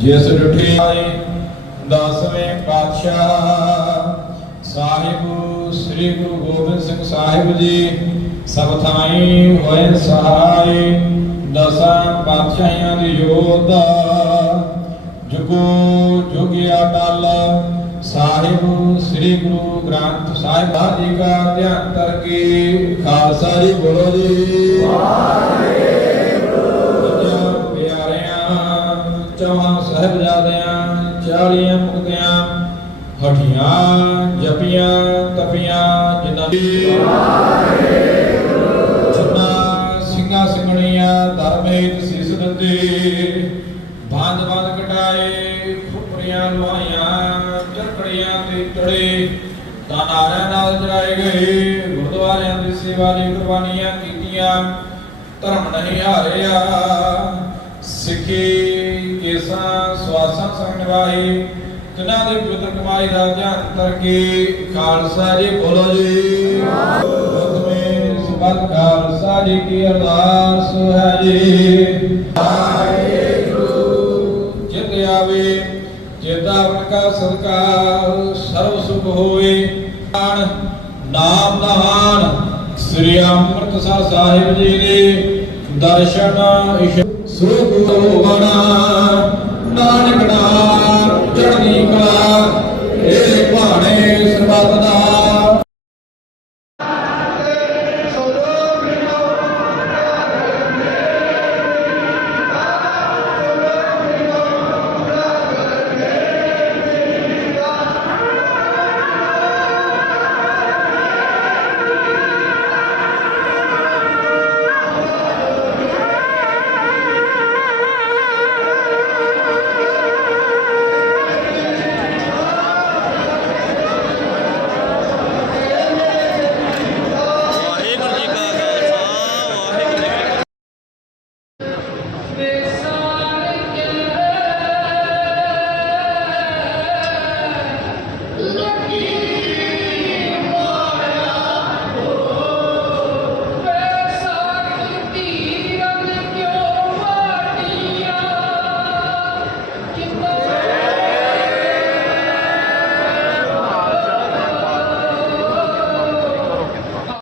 ਜਿਸ ਡੁਠੀ ਦਸਵੇਂ ਪਾਤਸ਼ਾਹ, ਸਾਹਿਬ, ਸ੍ਰੀ ਗੁਰੂ ਗੋਬਿੰਦ ਸਿੰਘ ਸਾਹਿਬ ਜੀ, ਸਭ ਥਾਈ ਹੋਏ ਸਹਾਈ ਦਸਾਂ ਪਾਤਸ਼ਾਹਾਂ ਦੀ ਜੋਤ ਜੁਗੋ ਜੁਗਿਆ ਟਲ, ਸਾਹਿਬ, ਸ੍ਰੀ ਗੁਰੂ ਗ੍ਰੰਥ ਸਾਹਿਬ ਜੀ ਕਾ ਧਿਆਨ ਕਰਕੇ ਖਾਲਸਾ ਜੀ ਬੋਲੋ ਜੀ। ਪੰਜਾਂ ਸਾਹਿਬਜ਼ਾਦਿਆਂ ਚਾਲੀਆਂ ਮੁਕਤਿਆਂ ਹਠੀਆਂ ਜਪੀਆਂ, ਤਪੀਆਂ ਜਿਨ੍ਹਾਂ ਜਿਨ੍ਹਾਂ ਸਿੰਘਾਂ ਸਿੰਘਣੀਆਂ ਧਰਮੇਤ ਸੀਸ ਦੰਦੇ, ਬੰਦ ਬੰਦ ਕਟਾਏ ਖੁਪਰੀਆਂ ਲਵਾਈਆਂ ਚਰਕੜੀਆਂ ਤੇ ਟੜੇ ਤਾਨਾਰਿਆਂ ਨਾਲ ਜਰਾਏ ਗਏ, ਗੁਰਦੁਆਰਿਆਂ ਦੀ ਸੇਵਾ ਦੀ ਕੁਰਬਾਨੀਆਂ ਕੀਤੀਆਂ, ਧਰਮ ਨਹੀਂ ਹਾਰਿਆ। ਸਿੱਖੀ ਕੇਸਾਂ, ਸਵਾਸਾਂ ਸੰਗ ਨਿਭਾਈ ਤਿਨਾਂ ਦੀ ਪਵਿੱਤਰ ਕਮਾਈ ਦਾ ਧਿਆਨ ਕਰਕੇ ਖਾਲਸਾ ਜੀ ਬੋਲੋ ਜੀ। ਪ੍ਰਥਮੇ ਸਬਦ ਖਾਲਸਾ ਜੀ ਕੀ ਅਰਦਾਸ ਹੈ ਜੀ। ਵਾਹਿਗੁਰੂ ਜਿਤ ਆਵੇ ਚੇਤਾਵਨ ਕਾ ਸਦਕਾ ਸਰਬ ਸੁਖ ਹੋਵੇ। ਨਾਮ ਨਹਾਨ ਸ੍ਰੀ ਅੰਮ੍ਰਿਤਸਰ ਸਾਹਿਬ ਜੀ ਦੇ ਦਰਸ਼ਨ ਇਸ਼ ਸੁਖ ਹੋਵਣਾ ਨਾਨਕ ਨਾਮ